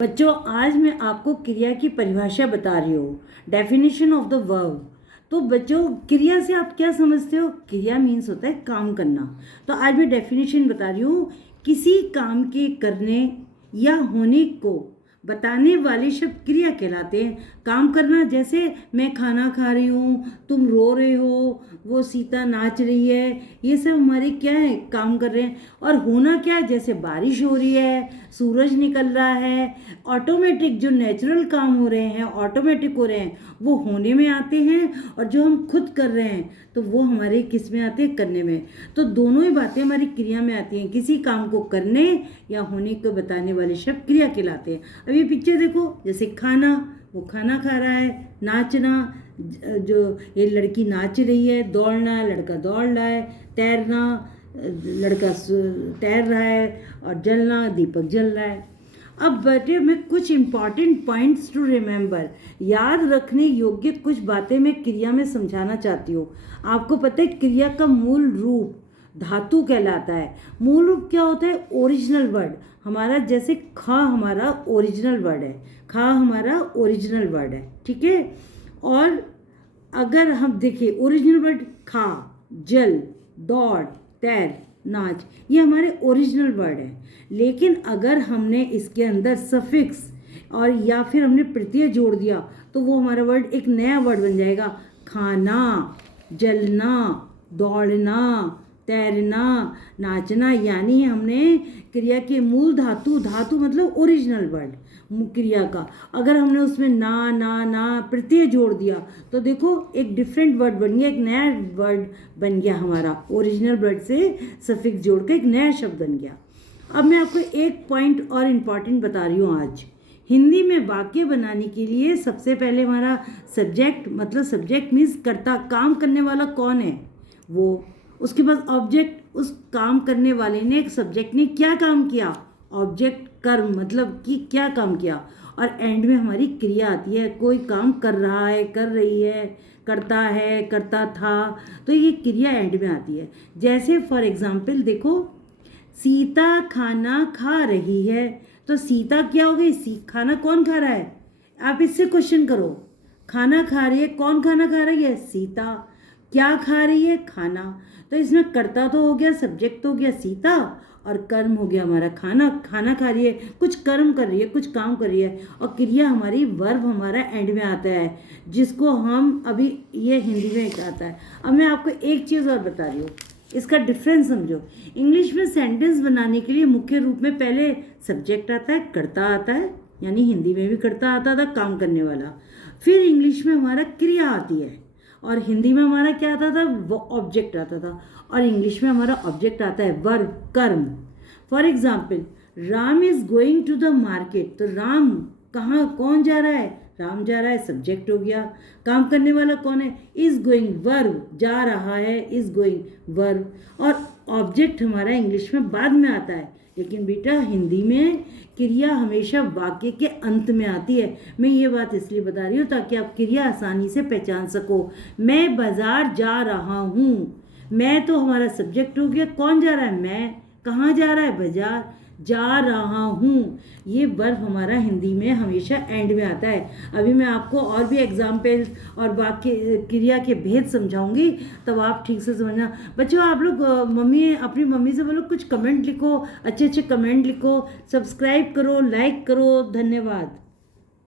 बच्चों, आज मैं आपको क्रिया की परिभाषा बता रही हूँ, डेफिनेशन ऑफ द वर्ब। तो बच्चों, क्रिया से आप क्या समझते हो? क्रिया मीन्स होता है काम करना। तो आज मैं डेफिनेशन बता रही हूँ, किसी काम के करने या होने को बताने वाले शब्द क्रिया कहलाते हैं। काम करना, जैसे मैं खाना खा रही हूँ, तुम रो रहे हो, वो सीता नाच रही है, ये सब हमारे क्या है, काम कर रहे हैं। और होना क्या है, जैसे बारिश हो रही है, सूरज निकल रहा है, ऑटोमेटिक जो नेचुरल काम हो रहे हैं, ऑटोमेटिक हो रहे हैं, वो होने में आते हैं। और जो हम खुद कर रहे हैं तो वो हमारे किस में आते हैं, करने में। तो दोनों ही बातें हमारी क्रिया में आती हैं। किसी काम को करने या होने को बताने वाले शब्द क्रिया कहलाते हैं। अब ये पिक्चर देखो, जैसे खाना, वो खाना खा रहा है, नाचना, जो ये लड़की नाच रही है, दौड़ना, लड़का दौड़ रहा है, तैरना, लड़का तैर रहा है, और जलना, दीपक जल रहा है। अब बेटे, मैं कुछ इंपॉर्टेंट पॉइंट्स टू रिमेंबर, याद रखने योग्य कुछ बातें मैं क्रिया में समझाना चाहती हूँ। आपको पता है क्रिया का मूल रूप धातु कहलाता है। मूल रूप क्या होता है? ओरिजिनल वर्ड हमारा, जैसे खा हमारा ओरिजिनल वर्ड है, खा हमारा ओरिजिनल वर्ड है, ठीक है। और अगर हम देखें ओरिजिनल वर्ड, खा, जल, दौड़, तैर, नाच, ये हमारे ओरिजिनल वर्ड है। लेकिन अगर हमने इसके अंदर सफिक्स और या फिर हमने प्रत्यय जोड़ दिया तो वो हमारा वर्ड एक नया वर्ड बन जाएगा। खाना, जलना, दौड़ना, तैरना, नाचना, यानी हमने क्रिया के मूल धातु, धातु मतलब ओरिजिनल वर्ड क्रिया का, अगर हमने उसमें ना प्रत्यय जोड़ दिया तो देखो एक डिफरेंट वर्ड बन गया, एक नया वर्ड बन गया हमारा। ओरिजिनल वर्ड से सफिक्स जोड़ के एक नया शब्द बन गया। अब मैं आपको एक पॉइंट और इम्पॉर्टेंट बता रही हूँ आज। हिंदी में वाक्य बनाने के लिए सबसे पहले हमारा सब्जेक्ट, मतलब सब्जेक्ट मीन्स कर्ता, काम करने वाला कौन है वो। उसके बाद ऑब्जेक्ट, उस काम करने वाले ने, एक सब्जेक्ट ने क्या काम किया, ऑब्जेक्ट कर्म, मतलब कि क्या काम किया। और एंड में हमारी क्रिया आती है, कोई काम कर रहा है, कर रही है, करता है, करता था, तो ये क्रिया एंड में आती है। जैसे फॉर एग्जाम्पल देखो, सीता खाना खा रही है, तो सीता क्या हो गई, खाना कौन खा रहा है, आप इससे क्वेश्चन करो। खाना खा रही है, कौन खाना खा रही है, सीता। क्या खा रही है, खाना। तो इसमें कर्ता तो हो गया, सब्जेक्ट तो हो गया सीता, और कर्म हो गया हमारा खाना। खाना खा रही है, कुछ कर्म कर रही है, कुछ काम कर रही है। और क्रिया हमारी, वर्ब हमारा एंड में आता है, जिसको हम अभी, ये हिंदी में आता है। अब मैं आपको एक चीज़ और बता रही हूँ, इसका डिफरेंस समझो। इंग्लिश में सेंटेंस बनाने के लिए मुख्य रूप में पहले सब्जेक्ट आता है, कर्ता आता है, यानी हिंदी में भी कर्ता आता था, काम करने वाला। फिर इंग्लिश में हमारा क्रिया आती है, और हिंदी में हमारा क्या आता था, वो ऑब्जेक्ट आता था। और इंग्लिश में हमारा ऑब्जेक्ट आता है, वर्ब, कर्म। For example, Ram is going to the market, तो राम कहाँ, कौन जा रहा है, राम जा रहा है, सब्जेक्ट हो गया। काम करने वाला कौन है, इज गोइंग, वर्ब, जा रहा है, इज गोइंग, वर्ब। और ऑब्जेक्ट हमारा इंग्लिश में बाद में आता है, लेकिन बेटा हिंदी में क्रिया हमेशा वाक्य के अंत में आती है। मैं ये बात इसलिए बता रही हूँ ताकि आप क्रिया आसानी से पहचान सको। मैं बाजार जा रहा हूँ, मैं तो हमारा सब्जेक्ट हो गया, कौन जा रहा है, मैं। कहाँ जा रहा है, बाजार, जा रहा हूँ। ये वर्ब हमारा हिंदी में हमेशा एंड में आता है। अभी मैं आपको और भी एग्जाम्पल्स और वाक्य क्रिया के भेद समझाऊंगी, तब आप ठीक से समझना। बच्चों, आप लोग मम्मी, अपनी मम्मी से बोलो कुछ कमेंट लिखो, अच्छे अच्छे कमेंट लिखो, सब्सक्राइब करो, लाइक करो। धन्यवाद।